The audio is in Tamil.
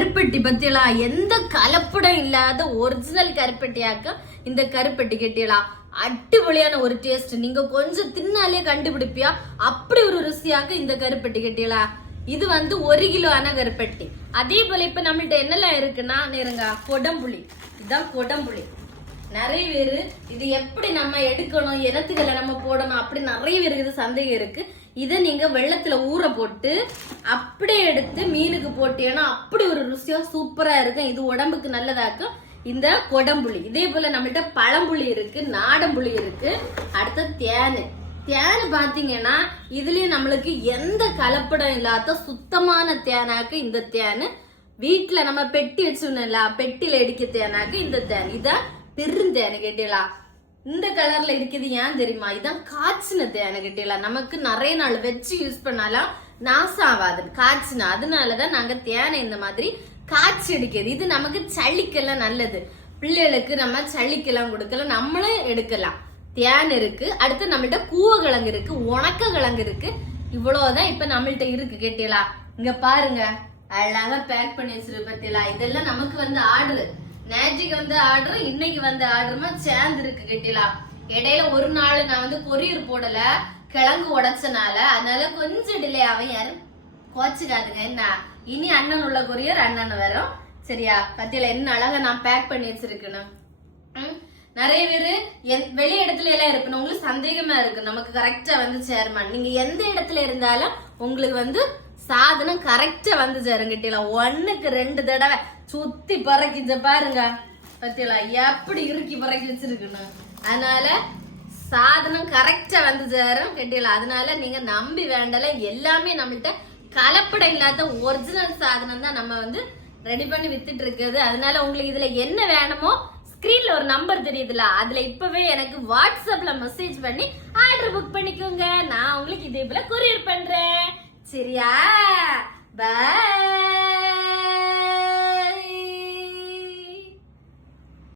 கருப்பெட்டி பத்தியெல்லாம் எந்த கலப்படம் இல்லாத ஒரிஜினல் கருப்பெட்டியாக்க இந்த கருப்பெட்டி கெட்டியலாம் அடிப்பொலியான ஒரு டேஸ்ட். நீங்க கொஞ்சம் தின்னாலே கண்டுபிடிப்பியா அப்படி ஒரு ருசியாக்க இந்த கருப்பெட்டி கெட்டியலா. இது வந்து 1 கிலோ ஆன கருப்பெட்டி. அதே போல இப்ப நம்மள்ட்ட என்னெல்லாம் இருக்குன்னா நேருங்க, கொடம்புளி. இதுதான் கொடம்புளி. நிறைய பேரு இது எப்படி நம்ம எடுக்கணும், இனத்துக்களை நம்ம போடணும் அப்படி நிறைய பேருக்கு இது சந்தேகம் இருக்கு. இதை நீங்க வெள்ளத்துல ஊற போட்டு அப்படியே எடுத்து மீனுக்கு போட்டீங்கன்னா அப்படி ஒரு ருசியா சூப்பரா இருக்கும். இது உடம்புக்கு நல்லதாக்கும் இந்த கொடம்புளி. இதே போல நம்மள்ட்ட பழம்புளி இருக்கு, நாடம்புளி இருக்கு. அடுத்த தேனு. தேனு பாத்தீங்கன்னா இதுலயும் நம்மளுக்கு எந்த கலப்படம் இல்லாத சுத்தமான தேனாக்கு இந்த தேனு. வீட்டுல நம்ம பெட்டி வச்சுல பெட்டியில அடிக்க தேனாக்கு இந்த தேன். இதான் பெருந்தேனு கேட்டீங்களா. இந்த கலர்ல இருக்குது ஏன் தெரியுமா? இதான் காய்ச்சின தேனு கேட்டீங்களா. நமக்கு நிறைய நாள் வச்சு யூஸ் பண்ணாலும் நாசம் ஆகாது காய்ச்சினா. அதனாலதான் நாங்க தேனை இந்த மாதிரி காய்ச்சி அடிக்கிறது. இது நமக்கு சளிக்கெல்லாம் நல்லது. பிள்ளைகளுக்கு நம்ம சளிக்கெல்லாம் கொடுக்கலாம், நம்மளும் எடுக்கலாம். தேன் இருக்கு. அடுத்து நம்மள்ட்ட கூவக்கிழங்கு இருக்கு, உணக்க கிழங்கு இருக்கு. இவ்வளவுதான் இப்ப நம்மள்ட்ட இருக்கு கேட்டீங்களா. இங்க பாருங்க அழகா பேக் பண்ணி வச்சிருக்கு பத்தியலா. இதெல்லாம் நமக்கு வந்து ஆர்டர், நேற்றுக்கு வந்து ஆர்டர், இன்னைக்கு வந்து ஆர்டருமா சேர்ந்து இருக்கு கேட்டீங்களா. இடையில ஒரு நாள் நான் வந்து கொரியர் போடல, கிழங்கு உடைச்சனால, அதனால கொஞ்சம் டிலே ஆகும். யாரும் கோச்சுக்காதுங்க என்ன. இனி அண்ணன் உள்ள கொரியர் அண்ணன் வரும் சரியா. பத்தியில என்ன அழகா நான் பேக் பண்ணி வச்சிருக்கணும். நிறைய பேரு வெளி இடத்துல எல்லாம் இருக்கணும், உங்களுக்கு சந்தேகமா இருக்கு நமக்கு கரெக்டா வந்து சேருமான். நீங்க எந்த இடத்துல இருந்தாலும் உங்களுக்கு வந்து சாதனம் கரெக்டா வந்து சேரும் கிட்டலாம். 1க்கு 2 தடவை சுத்தி பறக்கிச்ச பாருங்க பத்தியலா எப்படி இறுக்கி பறக்கி வச்சிருக்கணும். அதனால சாதனம் கரெக்டா வந்து சேரும் கெட்டியலாம். அதனால நீங்க நம்பி வேண்டல. எல்லாமே நம்மள்ட்ட கலப்படம் இல்லாத ஒரிஜினல் சாதனம் தான் நம்ம வந்து ரெடி பண்ணி வித்துட்டு இருக்குது. அதனால உங்களுக்கு இதுல என்ன வேணுமோ ஸ்கிரீன்ல ஒரு நம்பர் தெரியுதுல, அதுல இப்பவே எனக்கு வாட்ஸ்அப்ல மெசேஜ் பண்ணி ஆர்டர் புக் பண்ணிக்கோங்க. நான் உங்களுக்கு இதே போல கொரியர் பண்றேன் சரியா. பை.